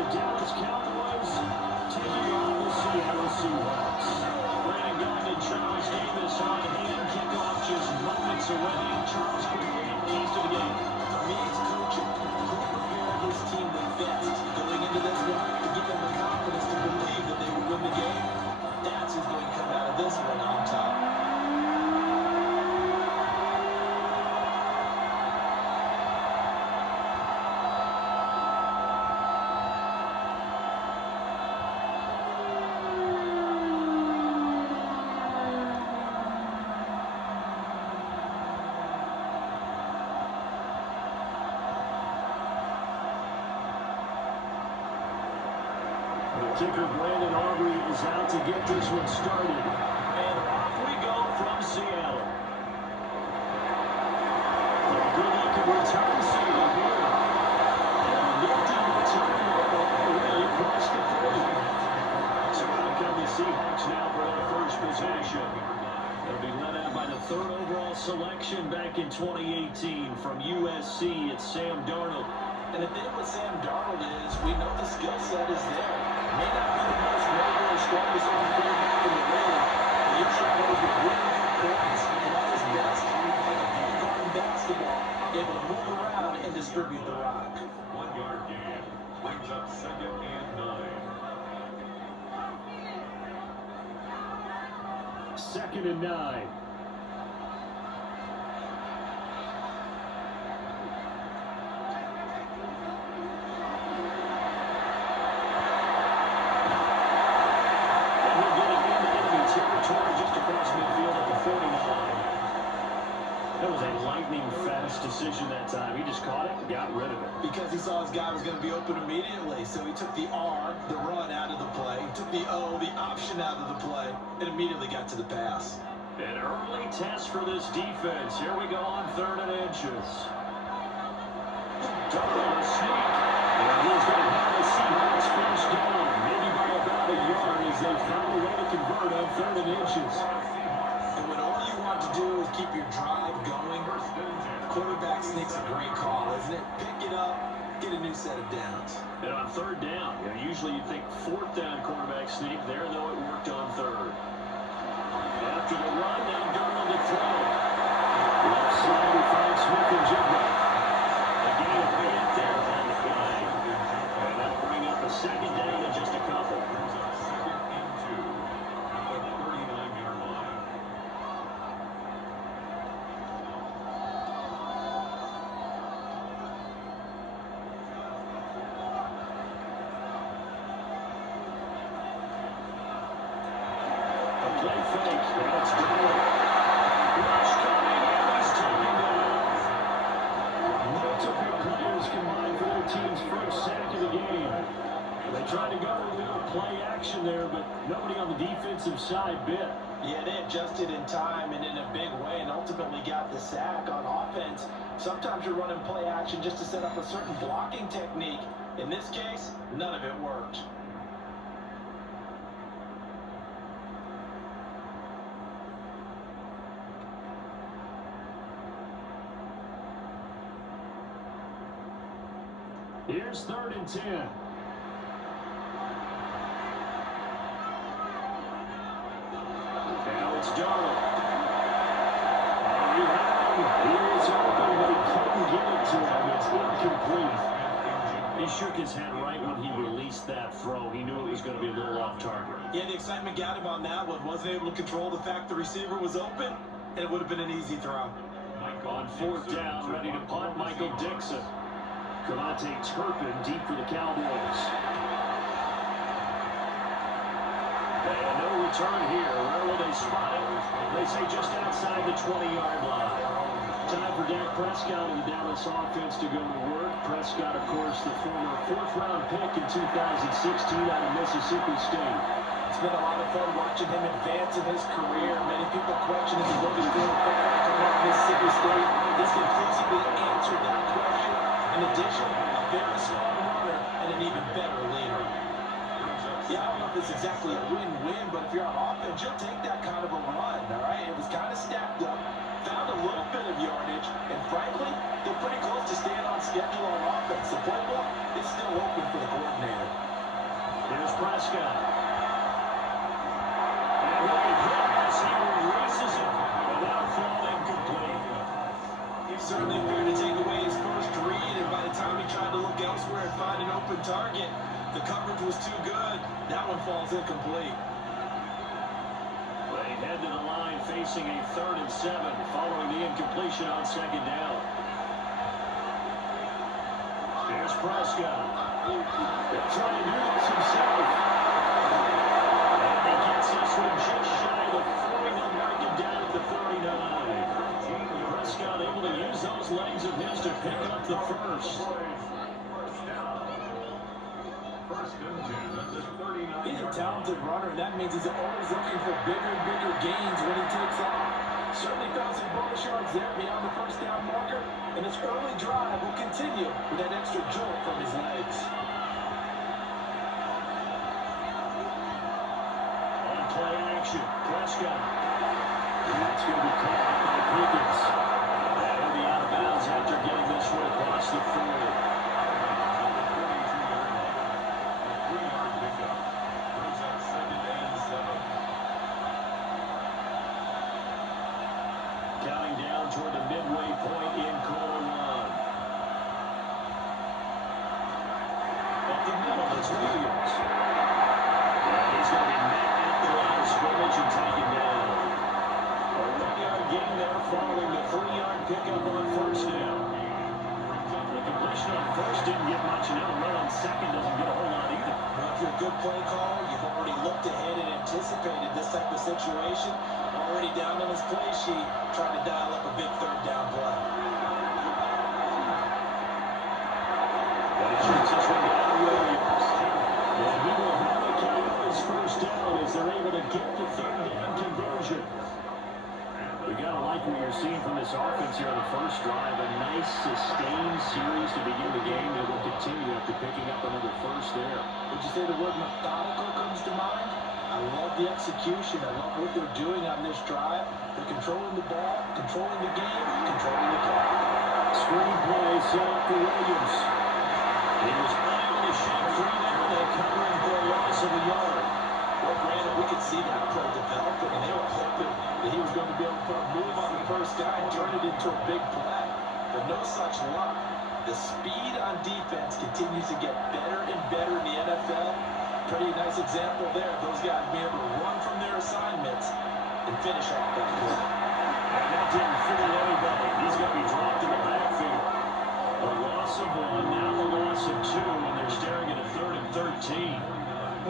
the Dallas Cowboys taking on the Seattle Seahawks. Brandon going to Charles Davis on hand. Kickoff just moments away. Charles quickly keys to the game. For me, it's coaching. Who prepared his team the best going into this one to give them the confidence to believe that they would win the game? That's who's going to come out of this one on top. Kicker Brandon Aubrey is out to get this one started. And off we go from Seattle. Good look at return save here. And nifty return all the way across the 40. So out come the Seahawks now for their first possession. They'll be led out by the third overall selection back in 2018 from USC. It's Sam Darnold. And the thing with Sam Darnold is we know the skill set is there. May not be the most mobile or strongest arm quarterback in the league, but he sure plays with really good points. And at his best, like a point guard in basketball, able to move around and distribute the rock. 1 yard gain. Brings up 2nd and 9. 2nd and 9. Just across midfield at the 49. That was a lightning-fast decision that time. He just caught it and got rid of it. Because he saw his guy was going to be open immediately, so he took the R, the run, out of the play. He took the O, the option, out of the play, and immediately got to the pass. An early test for this defense. Here we go on 3rd and inches. Darnold, a sneak. And he's going to have the Seahawks first down, maybe by about a yard as they found a way to convert on 3rd and inches. And when all you want to do is keep your drive going, quarterback sneak's a great call, isn't it? Pick it up, get a new set of downs. And on 3rd down, usually you think 4th down quarterback sneak. There, though, it worked on 3rd. After the run, now Darnold to throw. Left side, he finds Smith and Jigba. A gain of 8 there on the play. And that'll bring up a 2nd down and just a couple. Brings up 2nd and 2. At the 39-yard line. Play fake, and it's Darnold. Rush coming, and he's taken down. Multiple players combined for their team's first sack of the game. They tried to go with a little play action there, but nobody on the defensive side bit. Yeah, they adjusted in time and in a big way and ultimately got the sack on offense. Sometimes you're running play action just to set up a certain blocking technique. In this case, none of it worked. Here's 3rd and 10. Now it's Darnold. You have him. He is open, but he couldn't get it to him. It's incomplete. He shook his head right when he released that throw. He knew it was going to be a little off target. Yeah, the excitement got him on that one. Wasn't able to control the fact the receiver was open, and it would have been an easy throw. On 4th down, ready to punt, Michael Dixon. Cavante Turpin deep for the Cowboys. And no return here. Where will they spot it? They say just outside the 20-yard line. Time for Dak Prescott and the Dallas offense to go to work. Prescott, of course, the former 4th-round pick in 2016 out of Mississippi State. It's been a lot of fun watching him advance in his career. Many people question his ability to throw football coming out of Mississippi State. This conclusively answered that question. In addition, a very strong runner and an even better leader. Yeah, I don't know if it's exactly a win-win, but if you're on offense, you'll take that kind of a run, all right? It was kind of stacked up, found a little bit of yardage, and frankly, they're pretty close to staying on schedule on offense. The playbook is still open for the coordinator. Here's Prescott. And look at him as he releases it without falling complete. He certainly appeared to take away his first read, and by the time he tried to look elsewhere and find an open target, the coverage was too good. That one falls incomplete. They head to the line facing a 3rd and 7 following the incompletion on 2nd down. Here's Prescott. They'll try to do this himself. And he gets this one just shy of the 40. They'll mark it down at the 39. Prescott able to use those legs of his to pick up the first. He's a talented runner, and that means he's always looking for bigger and bigger gains when he takes off. Certainly found some bonus yards there beyond the first down marker, and his early drive will continue with that extra jolt from his legs. On play action, Prescott. That's going to be caught up by Pickens. That'll be out of bounds after getting this one across the 40. Counting down toward the midway point in quarter 1. Up the middle, it's Williams. And he's going to be met at the line of scrimmage and taken down. A 1-yard gain there following the 3-yard pickup on 1st down. The completion on 1st didn't get much, and now run on 2nd doesn't get a whole lot either. Well, if you're a good play caller, you've already looked ahead and anticipated this type of situation. Already down on his play sheet, trying to dial up a big 3rd down play. And he shoots this one down to Williams. And he will have the Cowboys 1st down as they're able to get the 3rd down conversion. We got to like what you're seeing from this offense here on the first drive. A nice, sustained series to begin the game that will continue after picking up another first there. Would you say the word methodical comes to mind? I love the execution. I love what they're doing on this drive. They're controlling the ball, controlling the game, controlling the clock. Screen play set up for Williams. He was unable to shake free there. They cover him for a loss of a yard. Well, Brandon, we could see that play developing, and they were hoping that he was going to be able to put a move on the first guy and turn it into a big play. But no such luck. The speed on defense continues to get better and better in the NFL. Pretty nice example there. Those guys being able to run from their assignments and finish off that play. And that didn't fool anybody. He's going to be dropped in the backfield. A loss of 1, now a loss of 2, and they're staring at a 3rd and 13.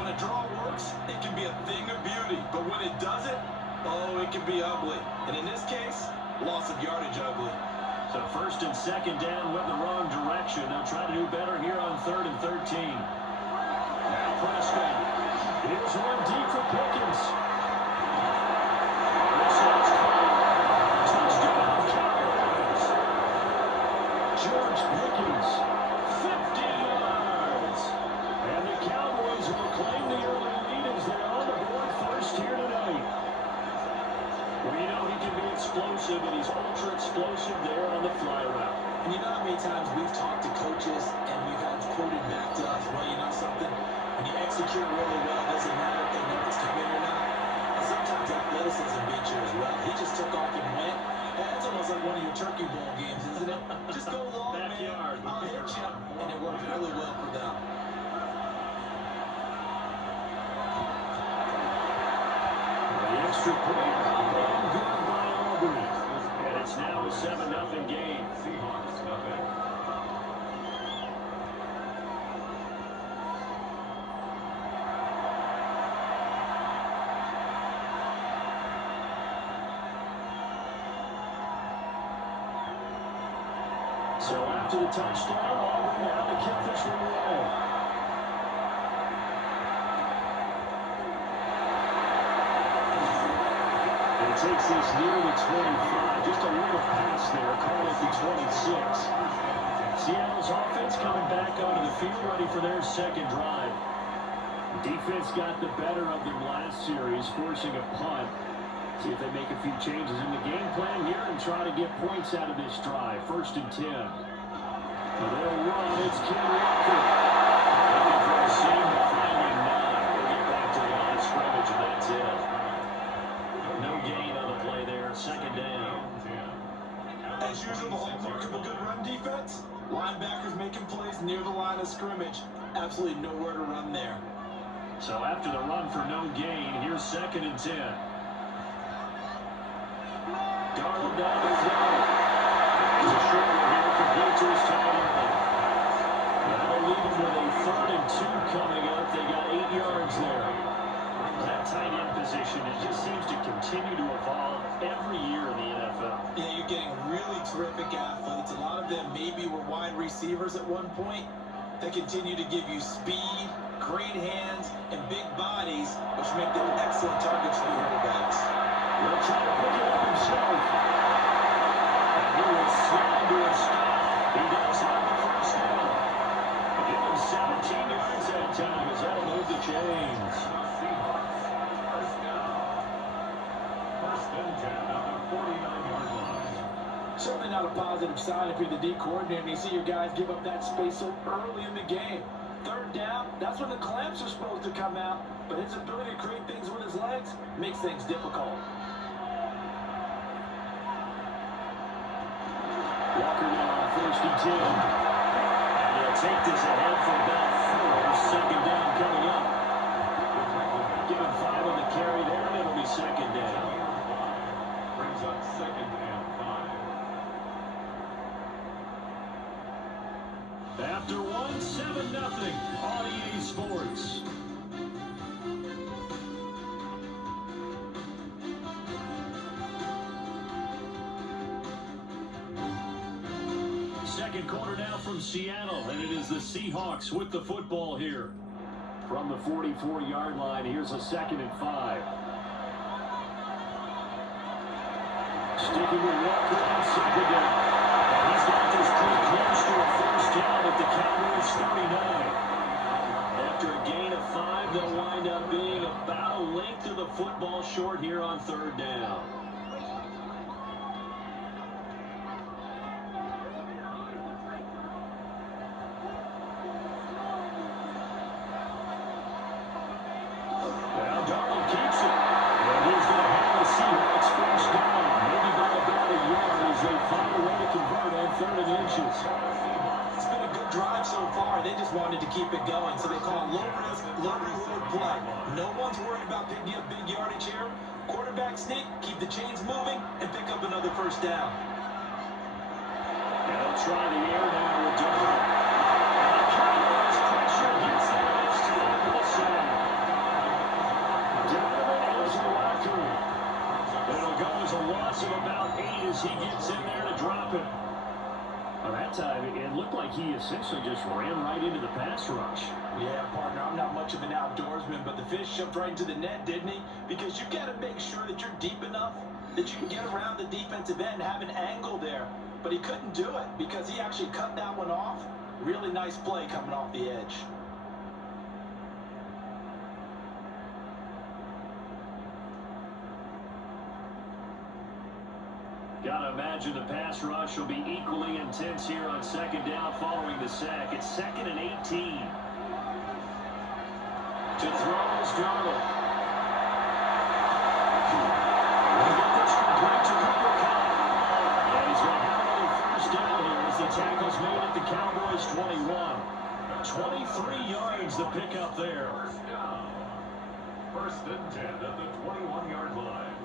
When a draw works, it can be a thing of beauty. But when it doesn't, oh, it can be ugly. And in this case, loss of yardage ugly. So 1st and 2nd down went the wrong direction. They'll try to do better here on 3rd and 13. Now Prescott. Here's one deep for Pickens. This one's caught. Touchdown, Cowboys. George Pickens, 50 yards. And the Cowboys will claim the early lead as they're on the board first here tonight. We know he can be explosive, and he's ultra explosive there on the fly route. And you know how many times we've talked to coaches and we've had quoted back to us, well, you know something? When you execute really well, it doesn't matter if they know it's coming or not. And sometimes athleticism beats you as well. He just took off and went. It's almost like one of your turkey bowl games, isn't it? Just go long, Backyard. man. I'll hit you. And it worked really well for them. The extra point, and good by Aubrey. And it's now a 7-0 game. Seahawks nothing. So after the touchdown, Aubrey now to kick this one away. And it takes this near the 25, just a little pass there, call it the 26. Seattle's offense coming back onto the field, ready for their 2nd drive. Defense got the better of them last series, forcing a punt. See if they make a few changes in the game plan here and try to get points out of this drive. 1st and 10. They'll run. It's Ken Walker. Looking for a seam to find him now. He'll get back to the line of scrimmage, and that's it. No gain on the play there. Second down. As usual, the hallmark of a good run defense. Linebackers making plays near the line of scrimmage. Absolutely nowhere to run there. So after the run for no gain, here's 2nd and 10. Darnold down the throw. It's a short one here, complete to his tight end. That'll leave him with a 3rd and 2 coming up. They got 8 yards there. That tight end position, it just seems to continue to evolve every year in the NFL. Yeah, you're getting really terrific athletes. A lot of them maybe were wide receivers at one point. They continue to give you speed, great hands, and big bodies, which make them excellent targets for quarterbacks. He'll try to pick it up himself. And he will slide to a stop. He does have the first down. Give him 17 yards that time as that'll move the chains. First and 10 on the 49-yard line. Certainly not a positive sign if you're the D coordinator and you see your guys give up that space so early in the game. 3rd down, that's when the clamps are supposed to come out, but his ability to create things with his legs makes things difficult. Walker now on 1st and 10. And he'll take this ahead for about 4. 2nd down coming up. Give him 5 on the carry there, and it'll be 2nd down. Brings up 2nd and 5. After 1, 7-0 on EA Sports. Second quarter now from Seattle, and it is the Seahawks with the football here. From the 44-yard line, here's a 2nd and 5. Sticking with Walker on 2nd down. He's got this pretty close to a first down at the Cowboys 39. After a gain of 5, they'll wind up being about a length of the football short here on 3rd down. Now Darnold keeps it. And he's going to have the Seahawks first down. Maybe by about a yard as they find a way to convert on 3rd and inches. It's been a good drive so far. They just wanted to keep it going, so they call it low-risk, low-reward play. No one's worried about picking up big yardage here. Quarterback sneak, keep the chains moving, and pick up another first down. And they'll try the air now with Darnold. And the Cowboys pressure gets the edge to the left side. Darnold is a locker. It'll go as a loss of about 8 as he gets in there to drop it. Well, that time, it looked like he essentially just ran right into the pass rush. Yeah, partner, I'm not much of an outdoorsman, but the fish jumped right into the net, didn't he? Because you've got to make sure that you're deep enough that you can get around the defensive end and have an angle there. But he couldn't do it because he actually cut that one off. Really nice play coming off the edge. Gotta imagine the pass rush will be equally intense here on 2nd down following the sack. It's 2nd and 18. To throw is Darnold. We'll get this complete to Cooper Kupp. And he's going to have another first down here as the tackle's made at the Cowboys 21. 23 yards the pickup there. First down. 1st and 10 at the 21-yard line.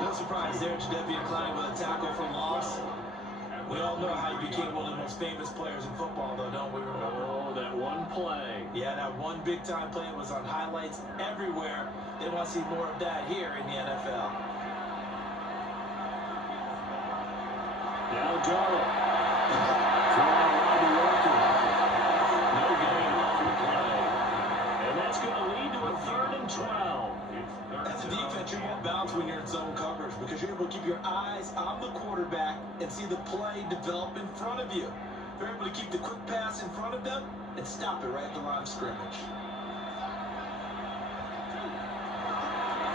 No surprise there, Jadeveon Clowney with a tackle for loss. We all know how he became one of the most famous players in football, though, don't we remember? Oh, that one play. Yeah, that one big-time play was on highlights everywhere. They want to see more of that here in the NFL. Now Darnold. Throwing around to Walker. No gain on the play. And that that's going to lead to a 3rd and 12. As a defense, you're more balanced when you're in zone coverage because you're able to keep your eyes on the quarterback and see the play develop in front of you. They're able to keep the quick pass in front of them and stop it right at the line of scrimmage.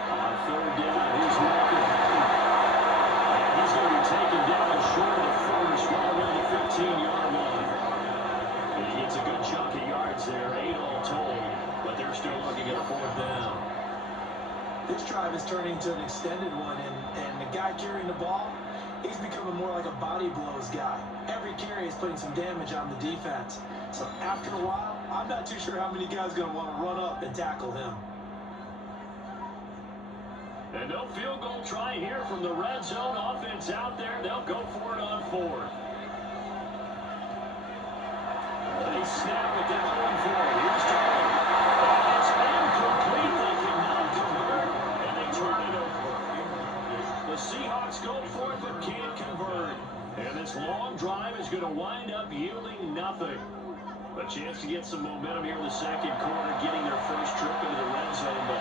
On 3rd down, here's Walker. And he's going to be taken down short of the first, well around the 15-yard line. And he gets a good chunk of yards there, 8 all told, but they're still looking at a 4th down. This drive is turning to an extended one, and the guy carrying the ball, he's becoming more like a body blows guy. Every carry is putting some damage on the defense. So after a while, I'm not too sure how many guys are going to want to run up and tackle him. And no field goal try here from the red zone offense out there. They'll go for it on 4th. They snap it, they're going for it. Here's Turner. And it's incomplete. They cannot convert, and they turn it over. The Seahawks go for it, but can't convert. And this long drive is going to wind up yielding nothing. A chance to get some momentum here in the 2nd quarter, getting their first trip into the red zone, but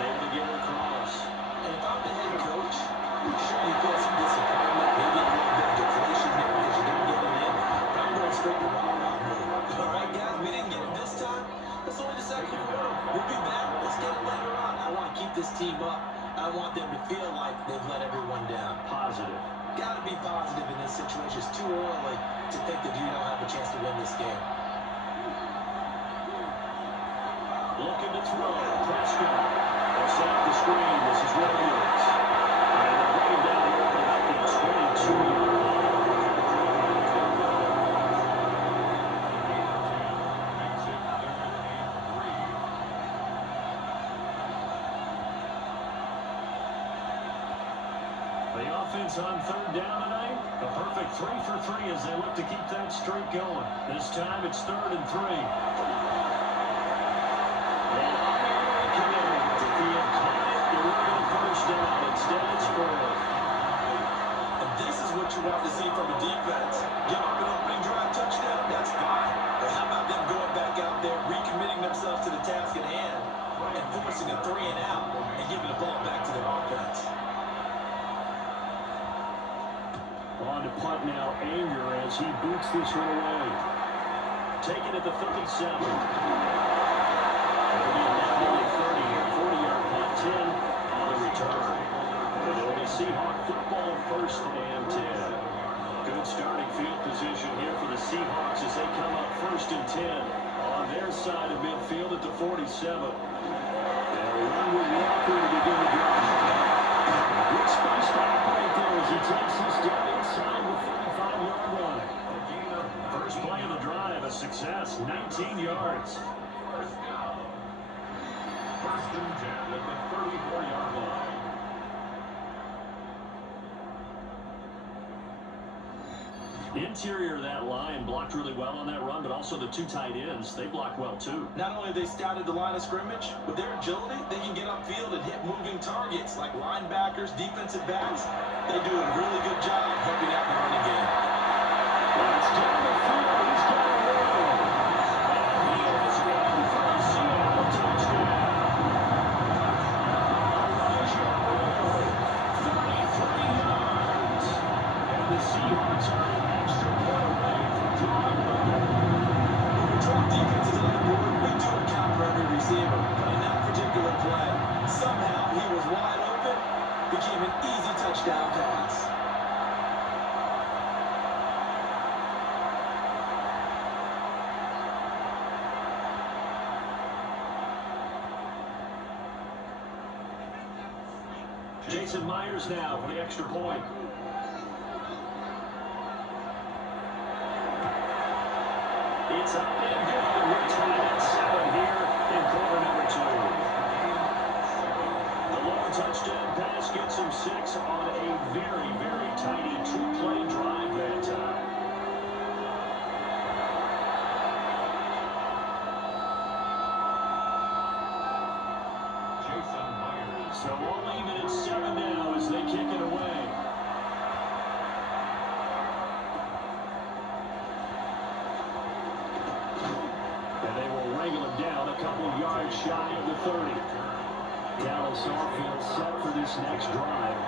unable to get it across. And if I'm the head coach, sure you feel some disappointment, maybe a little bit of deflation there because you didn't get it in. But I'm going straight to rah-rah mode. All right, guys, we didn't get it this time. It's only the 2nd quarter. We'll be back. Let's get it later on. I want to keep this team up. I want them to feel like they've let everyone down. Positive. Got to be positive in this situation. It's too early to think that you don't have a chance to win this game. Looking to throw. Prescott. They'll set up the screen. This is Williams. And they'll bring him down here at the 22-yard line. The offense on 3rd down tonight. A perfect 3 for 3 as they look to keep that streak going. This time it's 3rd and 3. Instead, it's 4th. And this is what you want to see from a defense. Give up an opening drive touchdown, that's fine. But how about them going back out there, recommitting themselves to the task at hand, and forcing a 3 and out, and giving the ball back to their offense. On to punt now, Anger as he boots this one away. Taken at the 37. It'll be now only 30 or 40-yard punt, 10 on the return. And it'll be Seahawk football 1st and 10. Good starting field position here for the Seahawks as they come up 1st and 10 on their side of midfield at the 47. They'll run with Walker to begin the drive. Good space to operate there as he takes this down inside the 35-yard line. First play of the drive, a success, 19 yards. 1st and 10 at the 34-yard line. Interior of that line blocked really well on that run, but also the 2 tight ends, they block well too. Not only have they scouted the line of scrimmage, with their agility, they can get upfield and hit moving targets like linebackers, defensive backs. They do a really good job helping out the running game. It's down the field, he's got a roll. And he is in for a Seattle touchdown. Elijah Roll, 33 yards. And the Seahawks are an extra point away from drawing level. When we drop defenses on the board, we do account for every receiver. But in that particular play, somehow he was wide open, became an easy touchdown pass. Jason Myers now for the extra point. It's up and good. We're tied at 7 here in quarter number 2. The long touchdown pass gets him 6 on a very, very tiny 2-play drive that time. Jason Myers. So we'll leave it at 7 now as they kick it away. And they will strangle him down a couple yards shy of the 30. Dallas offense set for this next drive.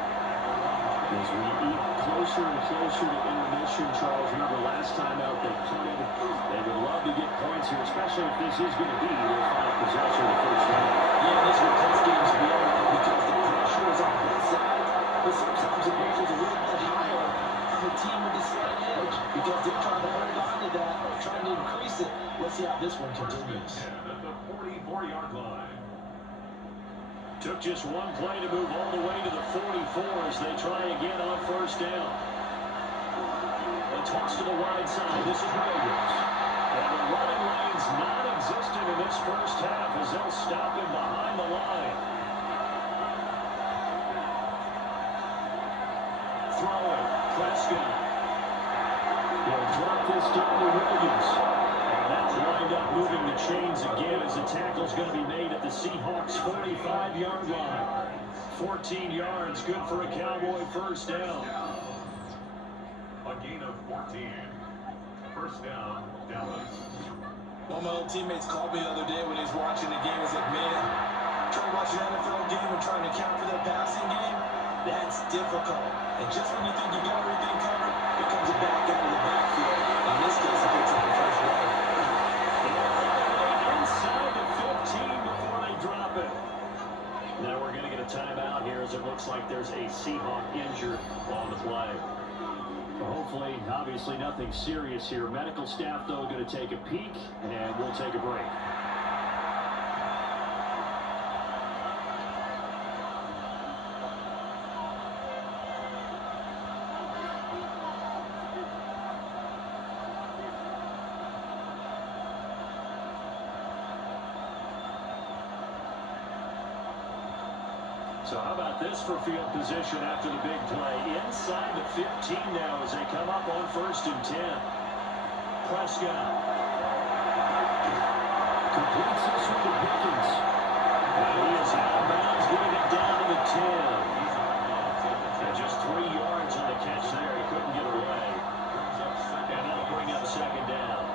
As we eat closer and closer to intermission, Charles, remember last time out they punted. They would love to get points here, especially if this is going to be their final possession of the first half. Yeah, this one close games to be able because the pressure is on both sides, but sometimes the pressure is a little bit higher on the team with the slight edge because they're trying to hold on to that, trying to increase it. Let's see how this one continues. At the 44-yard line. Took just one play to move all the way to the 44 as they try again on first down. A toss to the wide side. This is Williams. And the running lane's non-existent in this first half as they'll stop him behind the line. Throwing. Prescott. He'll drop this down to Williams. And that'll wind up moving the chains again as the tackle's going to be made at the Seahawks 45-yard line. 14 yards, good for a Cowboy first down. A gain of 14. First down, Dallas. One of my old teammates called me the other day when he was watching the game. He's like, man, trying to watch an NFL game and trying to count for their passing game, that's difficult. And just when you think you got everything covered, it comes back out of the backfield. In this case, it picks up the first down. Inside the 15 before they drop it. Now we're going to get a timeout here as it looks like there's a Seahawk injured on the play. Hopefully, obviously nothing serious here. Medical staff, though, going to take a peek, and we'll take a break. So how about this for field position after the big play? Inside the 15 now as they come up on 1st and 10. Prescott completes this one to Pickens. And he is out of bounds, getting it down to the 10. And just 3 yards on the catch there. He couldn't get away. And that'll bring up second down.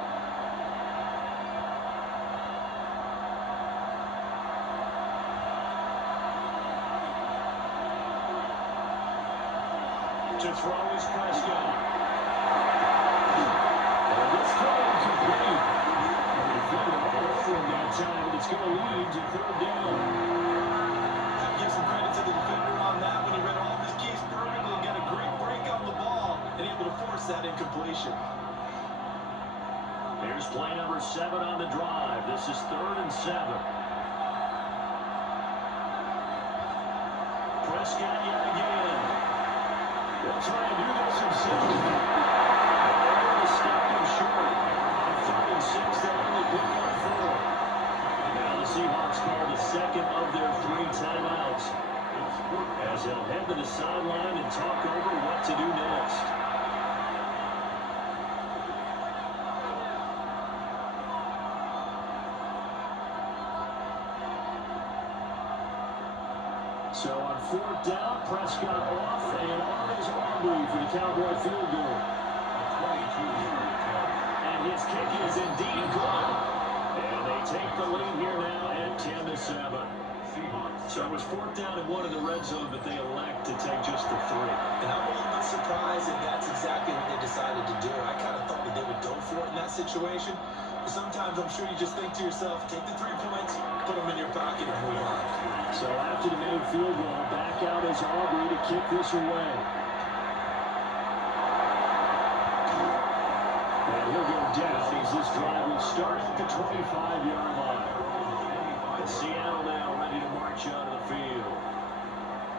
To throw is Prescott. And this throw incomplete. And the field all over him that time, but it's going to lead to 3rd down. I give some credit to the defender on that when he read all of his keys perfectly and got a great break on the ball and able to force that incompletion. Here's play number 7 on the drive. This is 3rd and 7. Prescott yet again. They'll try and do this himself. They're going to stop him short. On 3rd and 6, they'll only pick up 4. Now the Seahawks call the second of their 3 timeouts as they'll head to the sideline and talk over what to do next. So on 4th down, Prescott off, and on is Aubrey for the Cowboy field goal. And his kick is indeed good. And they take the lead here now at 10-7. So it was 4th down and 1 in the red zone, but they elect to take just the 3. And I'm a little bit surprised that that's exactly what they decided to do. I kind of thought that they would go for it in that situation. But sometimes I'm sure you just think to yourself, take the 3 points, put them in your pocket and move on. So after the main field goal, back out is Aubrey to kick this away. And he'll go down as this drive will start at the 25-yard line. And Seattle now ready to march out of the field.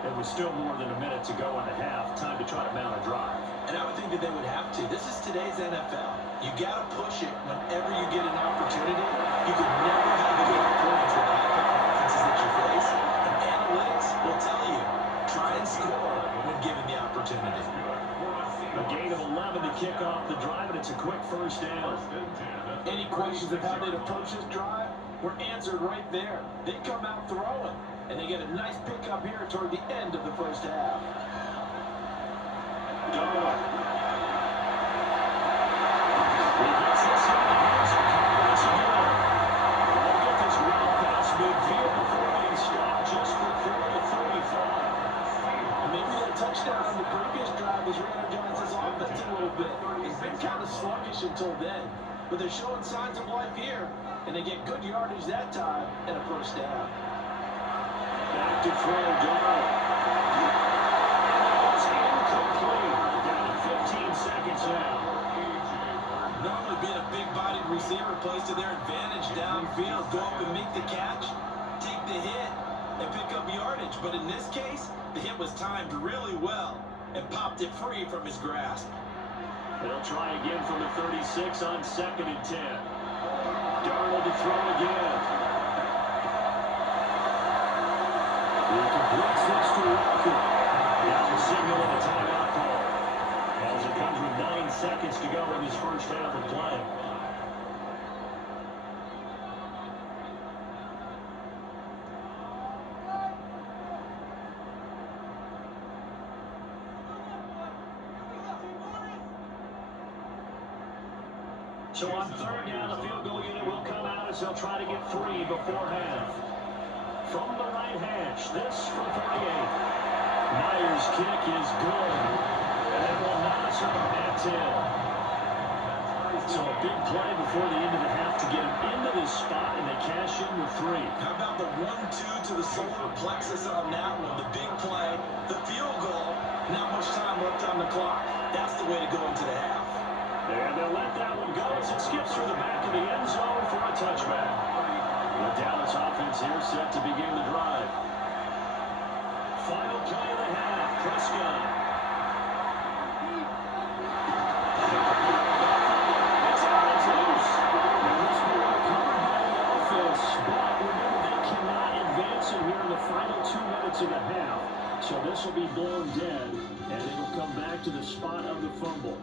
It was still more than a minute to go in the half. Time to try to mount a drive. And I would think that they would have to. This is today's NFL. You got to push it whenever you get an opportunity. You can never have enough points with the high-powered offenses that you face. And analytics will tell you, try and score when given the opportunity. A gain of 11 to kick off the drive, and it's a quick first down. Any questions of how they'd approach this drive were answered right there. They come out throwing, and they get a nice pickup here toward the end of the first half. until then. But they're showing signs of life here, and they get good yardage that time and a first down. Back to throw, Darnold. And it's incomplete. Down to 15 seconds now. Normally being a big-bodied receiver plays to their advantage downfield. Go up and make the catch, take the hit, and pick up yardage. But in this case, the hit was timed really well and popped it free from his grasp. They'll try again from the 36 on 2nd and 10. Darnold to throw again. He completes this to Walker. Now the signal and a timeout call. As it comes with 9 seconds to go in this first half of play. So on 3rd down, the field goal unit will come out as they'll try to get 3 before half. From the right hash, this from 48. Myers' kick is good. And it will not serve at 10. So a big play before the end of the half to get him into this spot, and they cash in with 3. How about the 1-2 to the solar plexus on that one? The big play, the field goal, not much time left on the clock. That's the way to go into the half. And they'll let that one go as it skips through the back of the end zone for a touchback. The Dallas offense here set to begin the drive. Final play of the half, Prescott. It's out, it's loose. And this will be recovered by the offense. But remember, they cannot advance it here in the final 2 minutes of the half. So this will be blown dead, and it'll come back to the spot of the fumble.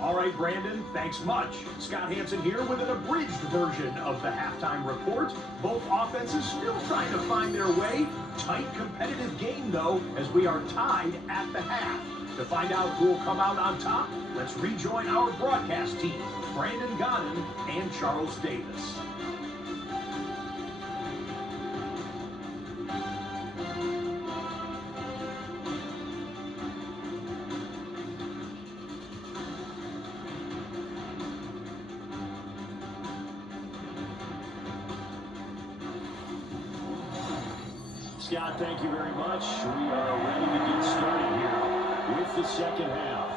All right, Brandon, thanks much. Scott Hansen here with an abridged version of the halftime report. Both offenses still trying to find their way. Tight competitive game, though, as we are tied at the half. To find out who will come out on top, let's rejoin our broadcast team, Brandon Godden and Charles Davis. Scott, thank you very much. We are ready to get started here with the second half.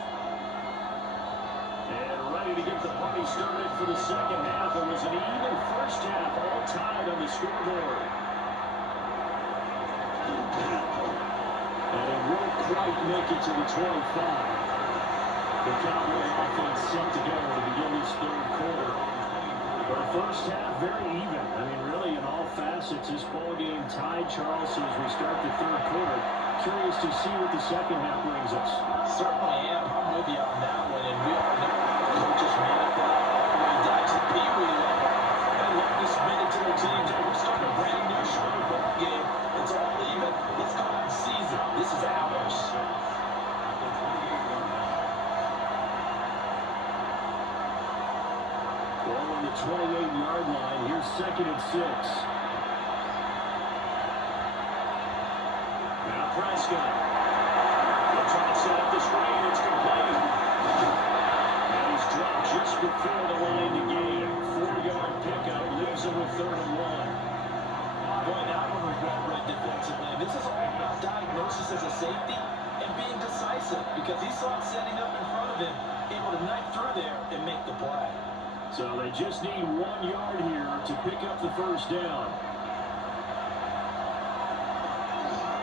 And ready to get the party started for the second half. It was an even first half, all tied on the scoreboard. And it won't quite make it to the 25. The Cowboys offense set to go to begin this 3rd quarter. But the first half, very even. I mean, really, in all facets, this ball game tied, Charles, as we start the 3rd quarter. Curious to see what the second half brings us. Certainly am. I'm with you on that one. And we all know coaches manage that all the way down to the Pee-wee level. They love to submit it to their teams. Hey, we're starting a brand new shorter ball game. It's all even. Let's go out and seize it. This is ours. On the 28-yard line, here's 2nd and 6. Now Prescott. They'll try to set up the screen. It's complete. And he's dropped just before the line to gain. 4-yard pickup leaves him with 3rd and 1. Boy, that one was well read defensively. This is all about diagnosis as a safety and being decisive because he saw it setting up in front of him, able to knife through there and make the play. So they just need 1 yard here to pick up the first down.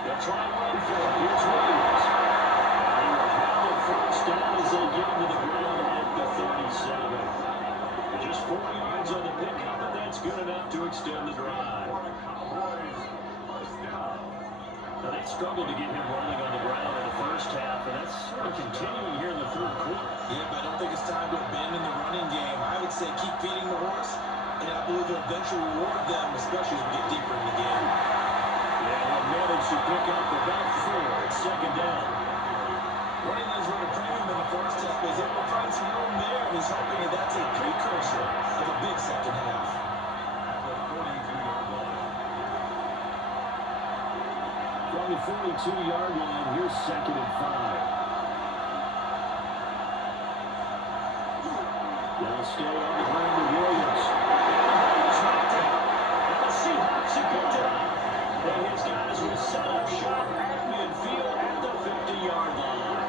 They'll try and run for it. Here's Williams. And he will have the first down as they get him to the ground at the 37. Just 4 yards on the pickup, but that's good enough to extend the drive. Now they struggled to get him rolling on the ground in the first half, and that's sort of continuing here in the 3rd quarter. Yeah, but I don't think it's time to abandon the running game. I would say keep feeding the horse, and I believe it'll eventually reward them, especially as we get deeper in the game. Yeah, they'll manage to pick up about 4 at 2nd down. Running is what a premium in the first half. He's able to find some room there, and he's hoping that that's a precursor of a big second half. From the 42-yard line, here's 2nd and 5. stay on the ground with Williams. And he's knocked out. And the Seahawks have picked it up. And his guys will set up shop at midfield at the 50-yard line.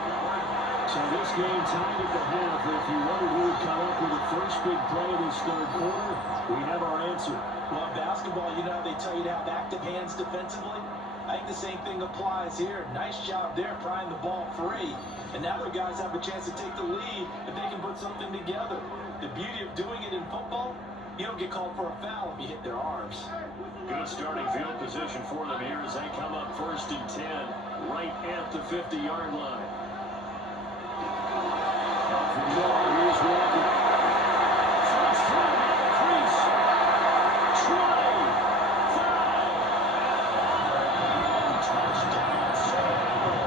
So this game tied at the half. If you wondered who would come up with the first big play of this third quarter, we have our answer. Well, in basketball, you know how they tell you to have active hands defensively? I think the same thing applies here. Nice job there prying the ball free. And now their guys have a chance to take the lead if they can put something together. The beauty of doing it in football, you don't get called for a foul if you hit their arms. Good starting field position for them here as they come up 1st and 10 right at the 50-yard line. Off the ball, here's Walker. Throws through the crease. Try. Foul. Touchdown, Seattle.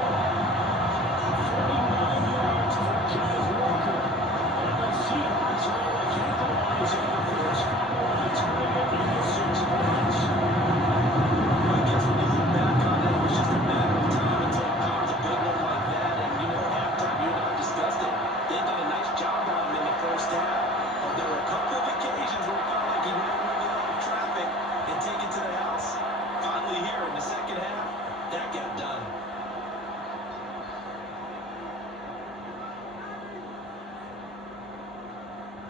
49 yards for Kenneth Walker. And the Seahawks are able to capitalize on the first fumble and turn it into 6 points. I guess when you look back on it, it was just a matter of time until it popped a big one like that. And you know, at halftime, you and I discussed it. They did a nice job on him in the first half. But there were a couple of occasions where it felt like he might move it out of traffic and take it to the house. Finally here in the second half, that got done.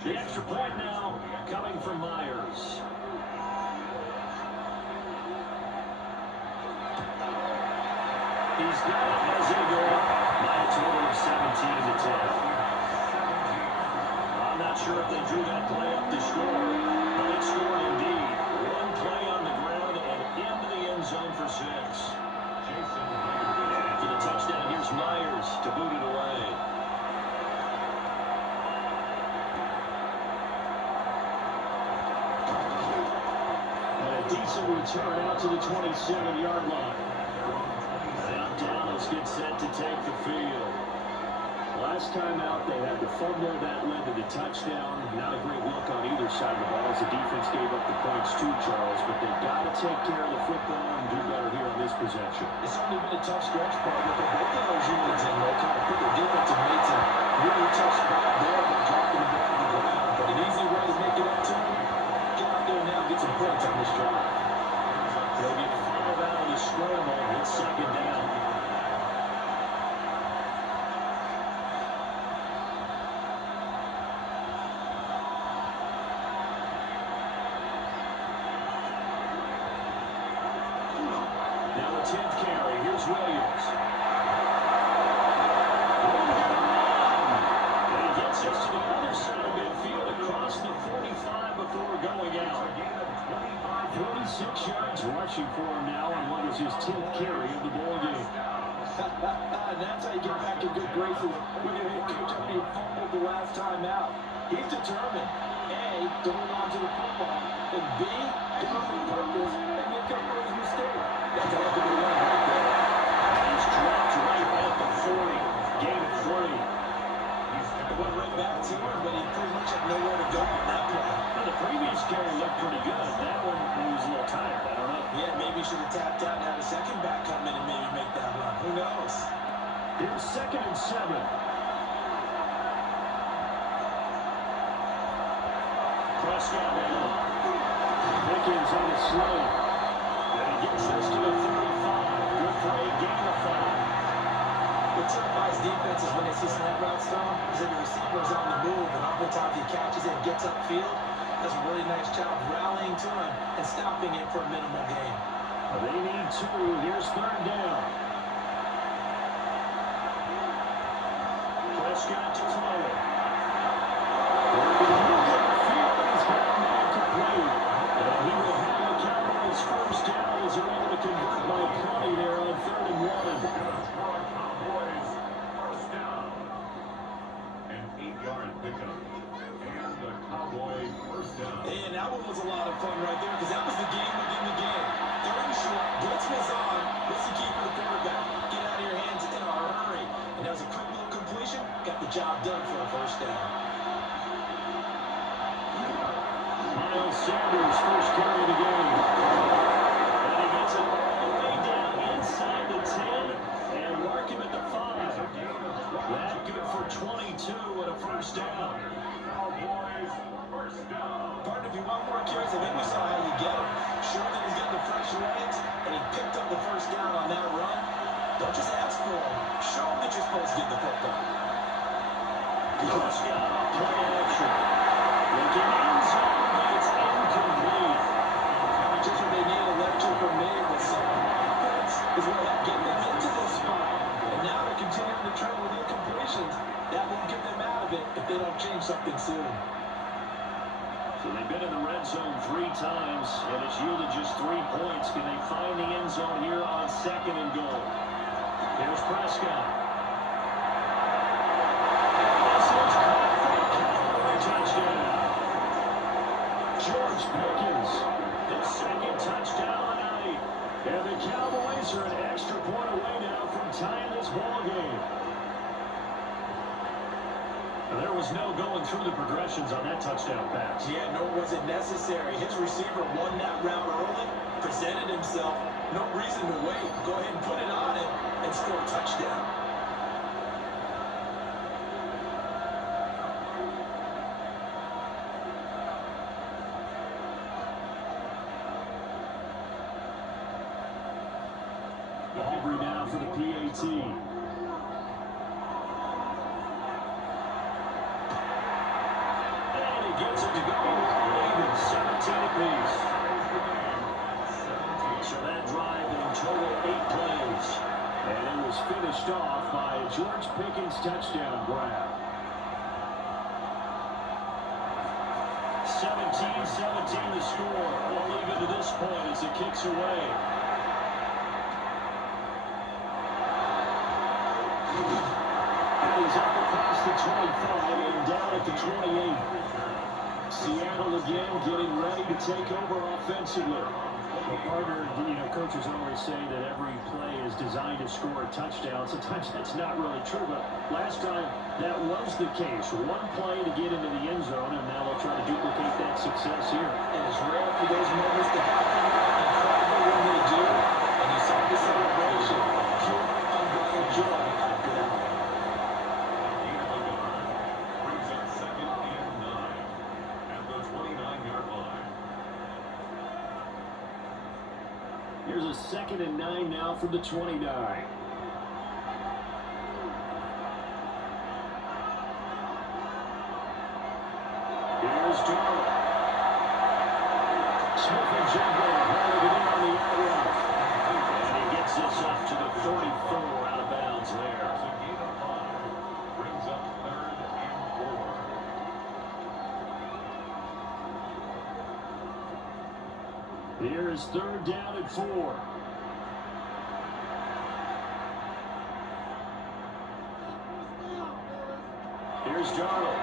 The extra point now coming from Myers. He's got it as they go up by a total of 17-10. I'm not sure if they drew that play up to score, but it scored indeed. One play on the ground and into the end zone for 6. After the touchdown, here's Myers to boot it away. And a decent return out to the 27-yard line. Now Dallas gets set to take the field. Last time out, they had the fumble that led to the touchdown. Not a great look on either side of the ball as the defense gave up the points too, Charles. But they've got to take care of the football and do better here on this possession. It's certainly been a tough stretch, partner, for both of those units, and they kind of put their defensive mates in a really tough spot there by dropping the ball to the ground. But an easy way to make it up to them, get out there now and get some points on this drive. They'll get 5 out of the scramble. It's 2nd down. Now the 10th carry. Here's Williams. And he gets us to the other side of midfield across the 45 before going out. 46 yards rushing for him now on what is his 10th carry of the ball game. And that's how you get back in good graces with your head coach after you fumbled the last time out. He's determined, A, to hold on to the football, and B, to move with purpose and make up for his mistake. That's a heck of a run right there. He's dropped right at the 40. Gain of 3. It went right back to him, but he pretty much had nowhere to go on that play. Well, the previous carry looked pretty good. That one, he was a little tired. I don't know. Yeah, maybe he should have tapped out and had a second back come in and maybe make that run. Who knows? Here's 2nd and 7. Prescott now. Pickens on the slow. And he gets us to the 35. Good for a gain of 5. What terrifies defenses when they see slant routes thrown is that the receiver is on the move, and oftentimes he catches it and gets upfield. Does a really nice job rallying to him and stopping it for a minimal gain. They need 2. Here's 3rd down. Prescott to throw it. Working on the field, he's got man complete. And he will have the Cowboys first down as they're able to convert by plenty there on 3rd and 1. Cowboys first down. An 8-yard pickup. And the Cowboys first down. And that one was a lot of fun right there because that was the game within the game. 3rd and short, blitz was on. What's the key for the quarterback? Get out of your hands in a hurry. And that was a quick little completion. Got the job done for a first happen soon. So they've been in the red zone 3 times, and it's yielded just 3 points. Can they find the end zone here on 2nd and goal? Here's Prescott. This is caught for a Cowboy touchdown. George Pickens, his 2nd touchdown of the night. And the Cowboys are an extra point away now from tying this ball game. There was no going through the progressions on that touchdown pass. Yeah, nor was it necessary. His receiver won that route early, presented himself. No reason to wait. Go ahead and put it on him and score a touchdown. Aubrey now for the PAT. Gets it to go. Even 17 apiece. So that drive in total 8 plays. And it was finished off by a George Pickens touchdown grab. 17-17 the score. All even to this point as it kicks away. And he's up across the 25 and down at the 28. Seattle again getting ready to take over offensively. Well, partner, coaches always say that every play is designed to score a touchdown. Sometimes that's not really true, but last time that was the case. One play to get into the end zone, and now they'll try to duplicate that success here. And it's rare for those moments to happen. Incredible when they do. And you saw the celebration. Pure, unbridled joy after that. Brings up 2nd and 9 at the 29-yard line. Here's a 2nd and 9 now from the 29. Here's Darnold. Smith-Njigba holding it in on the out route. And he gets this up to the 34 out of bounds there. So gain of 5 brings up 3rd and 4. Here is 3rd down and 4. Here's Darnold.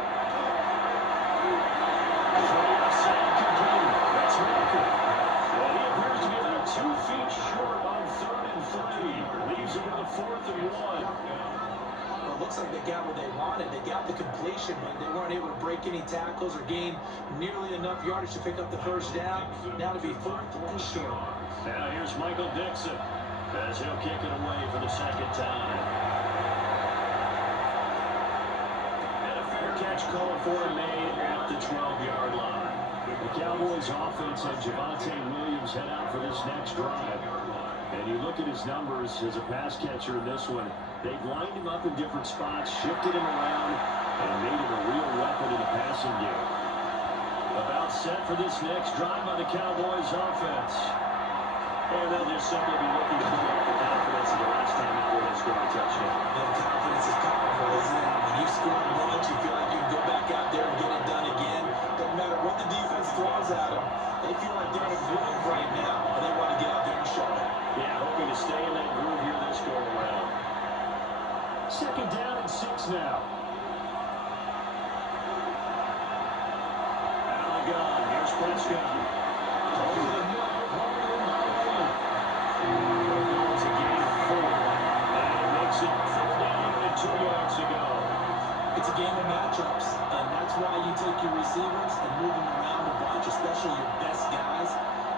Throw outside complete. That's Walker. Well, he appears to be about 2 feet short on 3rd and 3. Leaves him with a 4th and 1. Well, it looks like they got what they wanted. They got the completion, but they weren't able to break any tackles or gain nearly enough yardage to pick up the first down. Now to be 4th and short. Now here's Michael Dixon as he'll kick it away for the 2nd time. And a fair catch called for and made at the 12-yard line. The Cowboys offense and Javonte Williams head out for this next drive. And you look at his numbers as a pass catcher in this one. They've lined him up in different spots, shifted him around, and made him a real weapon in the passing game. About set for this next drive by the Cowboys offense. And they'll just simply be looking to build up the confidence of the last time out when they scored a touchdown. And confidence is powerful, isn't it? When you score once, you feel like you can go back out there and get it done again. Doesn't matter what the defense throws at them. They feel like they're in a groove right now, and they want to get out there and show it. Yeah, hoping to stay in that groove here this go around. 2nd down and 6 now. Out of the gun. Here's Prescott. Over the middle, holding him by 8. It's a gain of 4. And it makes it 3rd down and 2 yards to go. It's a game of matchups, and that's why you take your receivers and move them around a bunch, especially your best guys.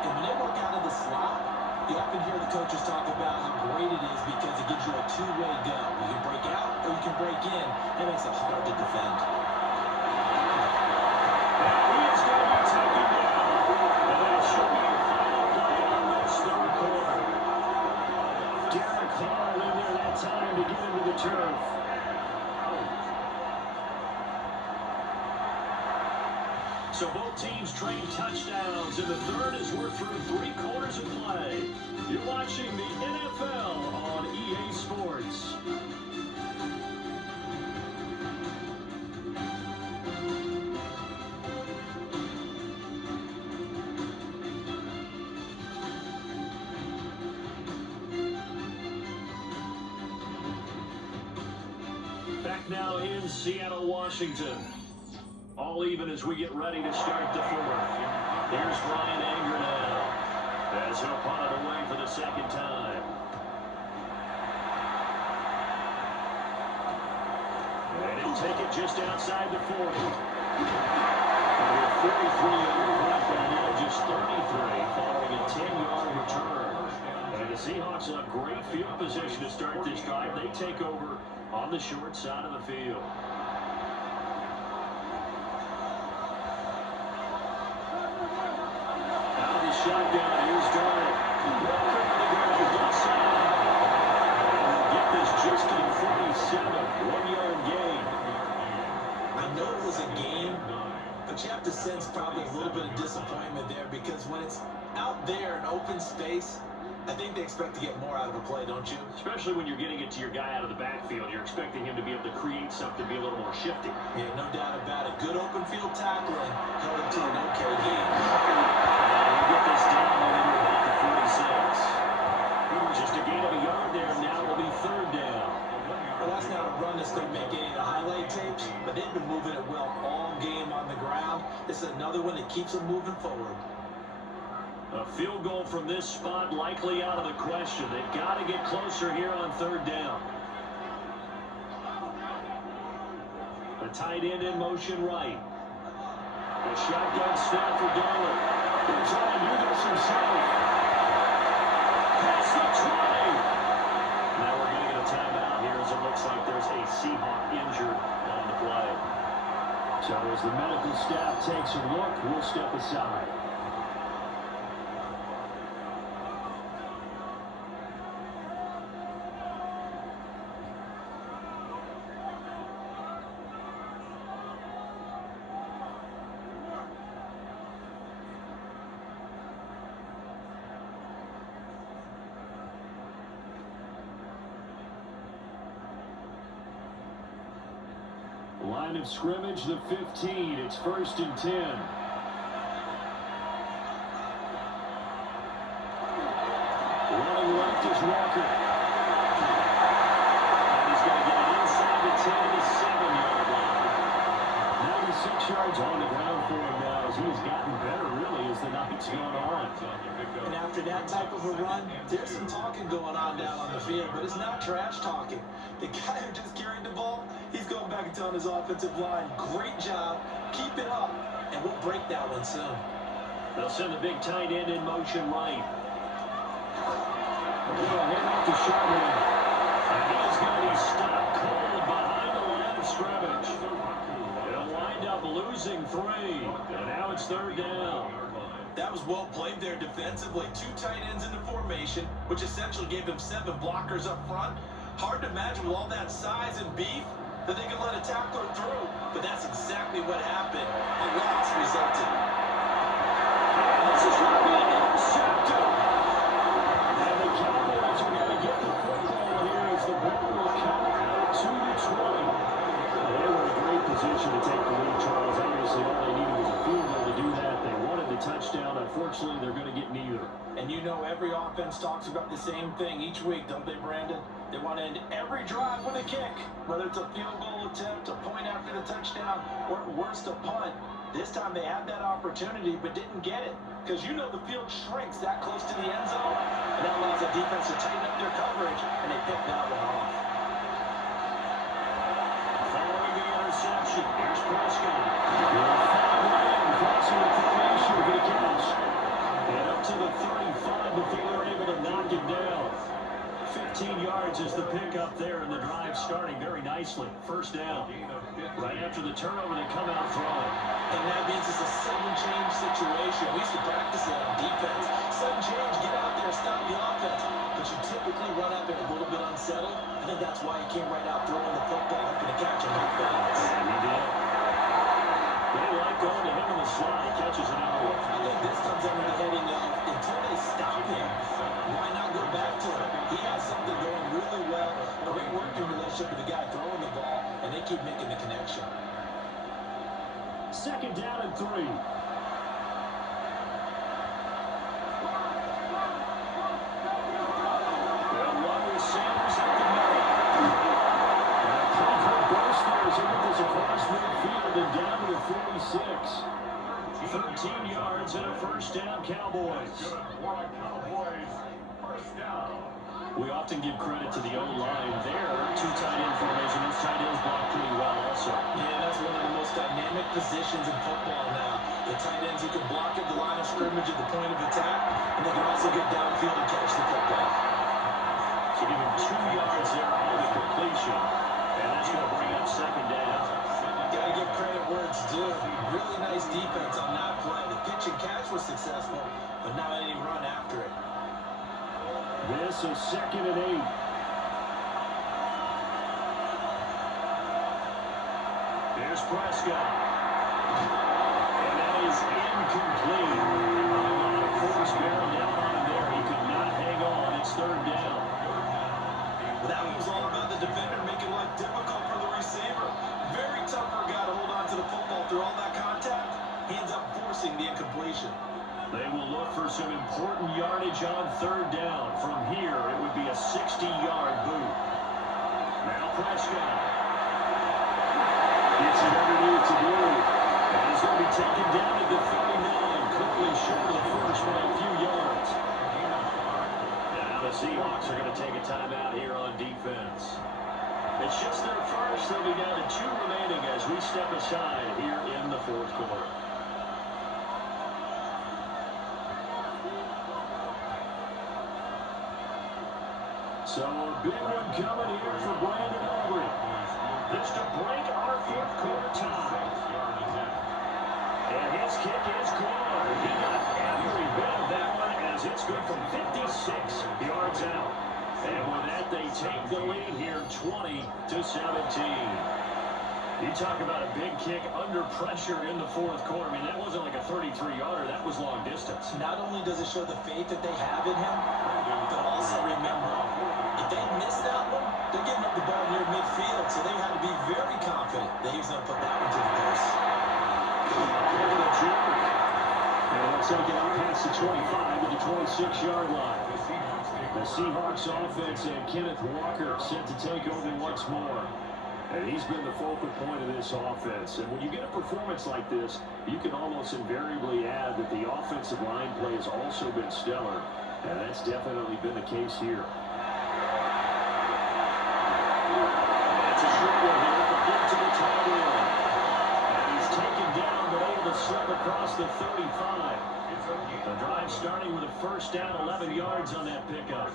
And when they work out of the slot, you often hear the coaches talk about how great it is because it gives you a two-way go. You can break out or you can break in. That makes it hard to defend. And he is going to be taken down. And that should be the final play on this 3rd quarter. Derek Hall in there that time to get into the turf. So both teams trade touchdowns, and the 3rd as we're through 3 quarters of play. You're watching the NFL on EA Sports. back now in Seattle, Washington. All even as we get ready to start the fourth. Here's Ryan Anger now as he'll punt it away for the second time. And he'll take it just outside the 40. With 33-yard punt by now, just 33 following a 10-yard return. And the Seahawks have great field position to start this drive. They take over on the short side of the field. Out of the shotgun, here's Darnold. Walker on the ground, left side. And they'll get this just to the 47, 1-yard gain. I know it was a game, but you have to sense probably a little bit of disappointment there because when it's out there in open space, I think they expect to get more out of a play, don't you? Especially when you're getting it to your guy out of the backfield. You're expecting him to be able to create something, be a little more shifty. Yeah, no doubt about it. Good open field tackling held him to an okay game. And we get this down into about the 46. Just a gain of a yard there. Now will be third down. Well, that's not a run that's going to make any of the highlight tapes, but they've been moving it well all game on the ground. This is another one that keeps them moving forward. A field goal from this spot likely out of the question. They've got to get closer here on third down. The tight end in motion right. The shotgun snap for Darnold. He'll try to do this himself. Pass the try. Now we're going to get a timeout here as it looks like there's a Seahawk injured on the play. So as the medical staff takes a look, we'll step aside. Line of scrimmage, the 15. It's 1st and 10. Running left is Walker. And he's going to get it inside the 10 to the 7-yard line. 96 yards on the ground for him now as he's gotten better, really, as the night's gone on. And after that type of a run, there's some talking going on down on the field, but it's not trash talking. The guy who just carried the ball, he's going back and telling his offensive line, great job, keep it up, and we'll break that one soon. They'll send the big tight end in motion right. Hand off to Sherman. And he is going to be stopped cold behind the line of scrimmage. They'll wind up losing 3, and now it's third down. That was well played there defensively. 2 tight ends in the formation, which essentially gave them 7 blockers up front. Hard to imagine with all that size and beef that they could let a tackler through, but that's exactly what happened. A loss resulted. And this is going to be an intercepted. And the Cowboys are going to get the football here as the ball will count out to the 20. They were in a great position to take the lead, Charles. Obviously, all they needed was a field goal to do that. They wanted the touchdown. Unfortunately, they're going to get neither. And you know every offense talks about the same thing each week, don't they, Brandon? They want to end every drive with a kick, whether it's a field goal attempt, a point after the touchdown, or at worst, a punt. This time they had that opportunity but didn't get it because you know the field shrinks that close to the end zone, and that allows the defense to tighten up their coverage, and they picked that one off. Following the interception, here's Prescott. Crossing the formation for the catch. And up to the 35 before they're able to knock it down. 15 yards is the pickup there, and the drive starting very nicely. First down. Right after the turnover, they come out throwing. And that means it's a sudden change situation. We used to practice it on defense. Sudden change, get out there, stop the offense. But you typically run out there a little bit unsettled. I think that's why he came right out throwing the football, hoping to catch him off balance. And he did. They like going to him in the slide. Catches another one. I think this comes under the heading of until they stop him, why not go back to him? He has something going really well. Great working relationship with the guy throwing the ball, and they keep making the connection. Second down and 3. Sanders at the middle. And a pretty quick burst 17 yards and a first down, Cowboys. Good for the Cowboys. First down. We often give credit to the O-line there. Two tight end formation. Those tight ends block pretty well also. Yeah, that's one of the most dynamic positions in football now. The tight ends who can block at the line of scrimmage at the point of attack, and they can also get downfield and catch the football. So give him 2 yards there on the completion. And that's going to bring up second down. Got to give credit where it's due. Really nice defense on that play. The pitch and catch was successful, but not any run after it. This is 2nd and 8. Here's Prescott. And that is incomplete. Force barrel down on him there. He could not hang on. It's 3rd down. Well, that was all about the defender making life difficult for the receiver. Very tough for a guy to hold on to the football through all that contact. He ends up forcing the incompletion. They will look for some important yardage on 3rd down. From here, it would be a 60-yard boot. Now Prescott. Gets it underneath to Blue. And he's going to be taken down at the 39. Clearly short of the first by a few yards. Now the Seahawks are going to take a timeout here on defense. It's just their first. They'll be down to 2 remaining as we step aside here in the 4th quarter. So a big one coming here for Brandon Aubrey. This to break our 4th quarter tie. And his kick is good. He got every bit of that one as it's good from 56 yards out. And with that, they take the lead here 20-17. You talk about a big kick under pressure in the 4th quarter. I mean, that wasn't like a 33-yarder. That was long distance. Not only does it show the faith that they have in him, but also remember, if they miss that one, they're giving up the ball near midfield, so they had to be very confident that he was going to put that one to the post. And they'll take it out past the 25 to the 26-yard line. The Seahawks offense and Kenneth Walker set to take over once more. And he's been the focal point of this offense. And when you get a performance like this, you can almost invariably add that the offensive line play has also been stellar. And that's definitely been the case here. That's a short one here, complete to the tight end. And he's taken down, but able to slip across the 35. The drive starting with a first down, 11 yards on that pickup.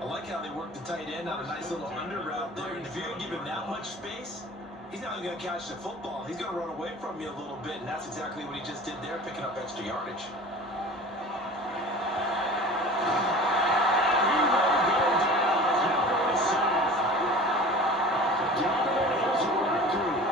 I like how they work the tight end on a nice little under route there. And if you give him that much space, he's not going to catch the football. He's going to run away from you a little bit, and that's exactly what he just did there, picking up extra yardage. He will go down. Cowboys side. Donovan has a record.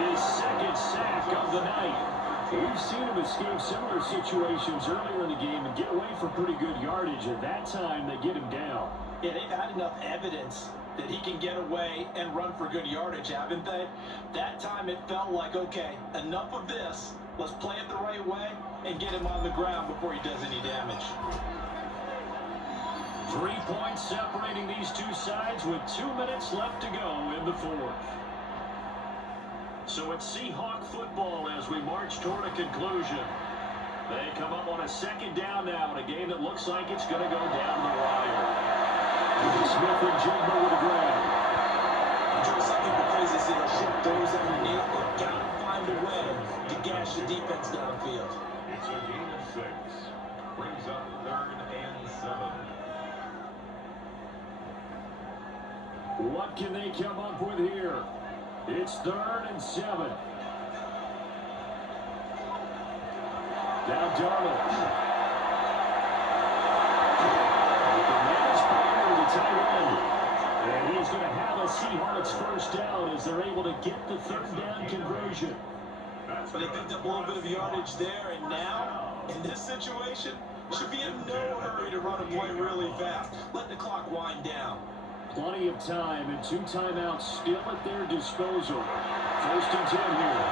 His 2nd sack of the night. We've seen him escape similar situations earlier in the game and get away for pretty good yardage. At that time, they get him down. Yeah, they've had enough evidence that he can get away and run for good yardage, haven't they? That time it felt like, okay, enough of this. Let's play it the right way and get him on the ground before he does any damage. 3 points separating these two sides with 2 minutes left to go in the 4th. So it's Seahawk football as we march toward a conclusion. They come up on a 2nd down now in a game that looks like it's going to go down the wire. Smith and Jigba with a grab. Some people crazy see the shit throws underneath, but gotta find a way to gash the defense downfield. It's a gain of 6. Brings up 3rd and 7. What can they come up with here? It's 3rd and 7. Now Darnold. The man is playing the tight end. And he's going to have a Seahawks first down as they're able to get the 3rd down conversion. But he picked up a little bit of yardage there, and now, in this situation, should be in no hurry to run a play really fast. Let the clock wind down. Plenty of time and 2 timeouts still at their disposal. 1st and 10 here.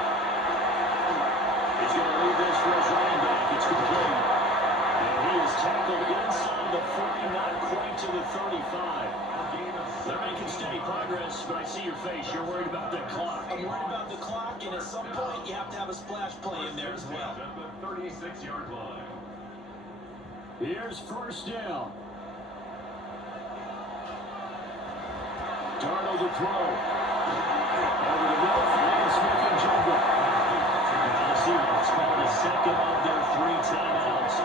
He's going to leave this for his running back. It's complete. And he is tackled inside around the 40, not quite to the 35. They're making steady progress, but I see your face. You're worried about the clock. I'm worried about the clock, and at some point, you have to have a splash play in there as well. At the 36-yard line. Here's first down. Darnold to throw. Over the middle, finding Smith and Jigba. Now the Seahawks call the second of their 3 timeouts.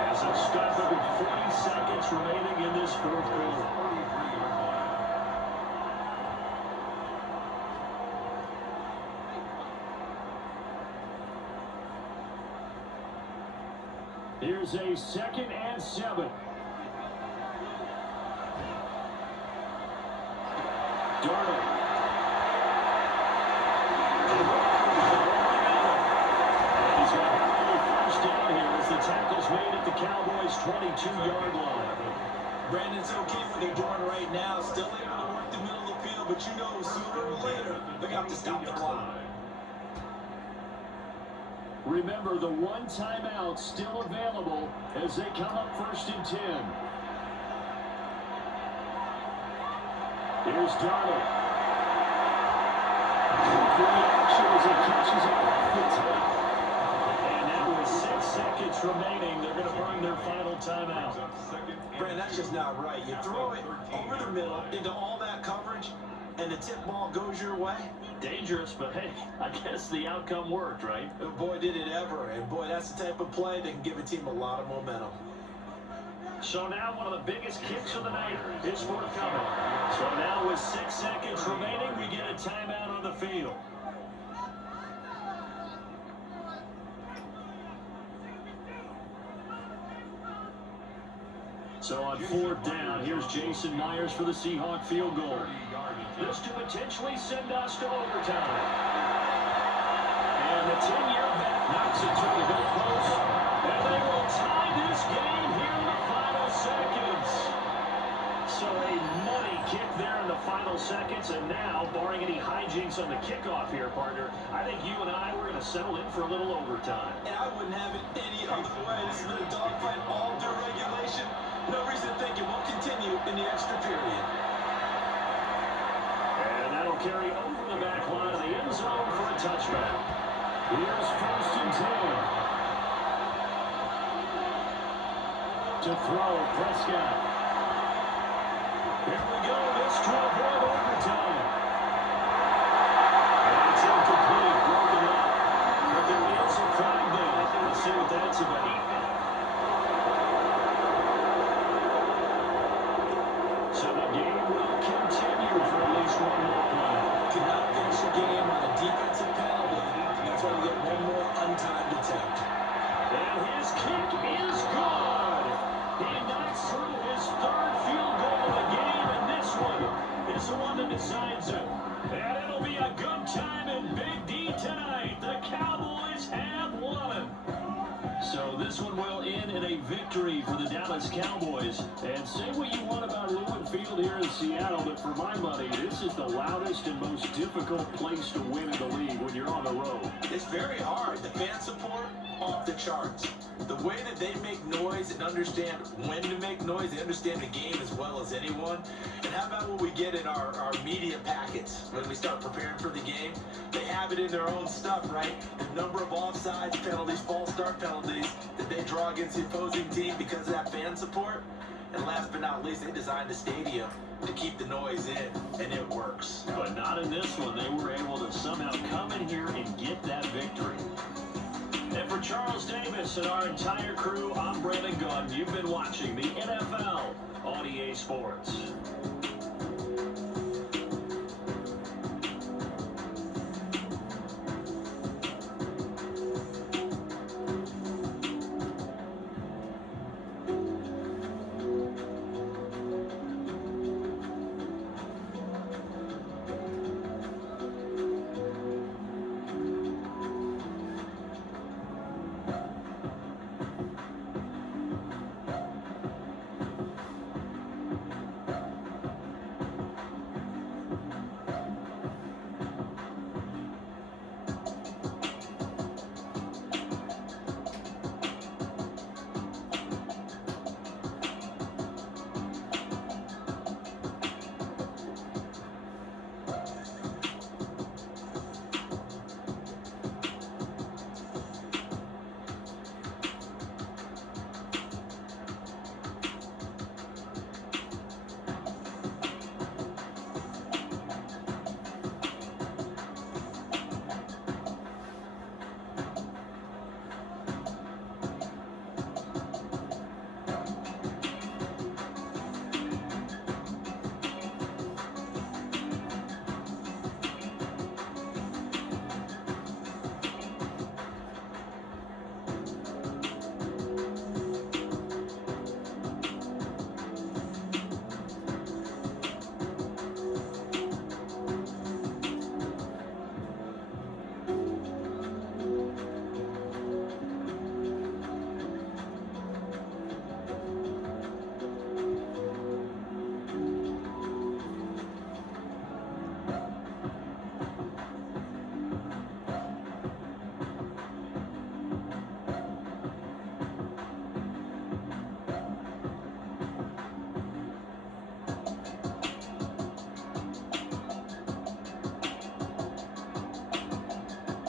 As a stop every 40 seconds remaining in this fourth quarter. 33-yard line. Here's a 2nd and 7. Darnold. And he's got a first down here as the tackle's made at the Cowboys' 22-yard line. Brandon's okay what they're doing right now. Still able to work the middle of the field, but you know sooner or later, they're going to have to stop the clock. Remember, the 1 timeout still available as they come up 1st and 10. Here's Darnold. Quick reaction as he catches it off the top. And now with 6 seconds remaining, they're going to burn their final timeout. Brandon, that's just not right. You throw it over the middle into all that coverage, and the tip ball goes your way. Dangerous, but hey, I guess the outcome worked, right? Oh, boy, did it ever. And boy, that's the type of play that can give a team a lot of momentum. So now one of the biggest kicks of the night is forthcoming. So now with 6 seconds remaining, we get a timeout on the field. So on 4th down, here's Jason Myers for the Seahawks field goal. This to potentially send us to overtime. And the 10-year vet knocks it to the goalpost. And they will tie this game here in the final seconds. So a money kick there in the final seconds. And now, barring any hijinks on the kickoff here, partner, I think you and I were going to settle in for a little overtime. And I wouldn't have it any other way. This has been a dogfight all through regulation. No reason to think it won't continue in the extra period. And that'll carry over the back line of the end zone for a touchback. Here's 1st and 10. To throw, Prescott. Here we go, this to avoid overtime. And it's incomplete, broken up. But there is a flag there. Let's see what that's about. So the game will continue for at least 1 more play. Could not finish the game on a defensive penalty. That's why we get 1 more untimed attempt. And his kick is good. He knocks through his 3rd field goal of the game, and this one is the one that decides it. And it'll be a good time in Big D tonight. The Cowboys have won. So this one will end in a victory for the Dallas Cowboys. And say what you want about Lumen Field here in Seattle, but for my money, this is the loudest and most difficult place to win in the league when you're on the road. It's very hard. The fan support, off the charts. The way that they make noise and understand when to make noise, they understand the game as well as anyone. And how about what we get in our media packets when we start preparing for the game? They have it in their own stuff, right? The number of offsides penalties, false start penalties that they draw against the opposing team because of that fan support. And last but not least, they designed the stadium to keep the noise in, and it works. But not in this one. They were able to somehow come in here and get that victory. And for Charles Davis and our entire crew, I'm Brandon Gunn. You've been watching the NFL on EA Sports.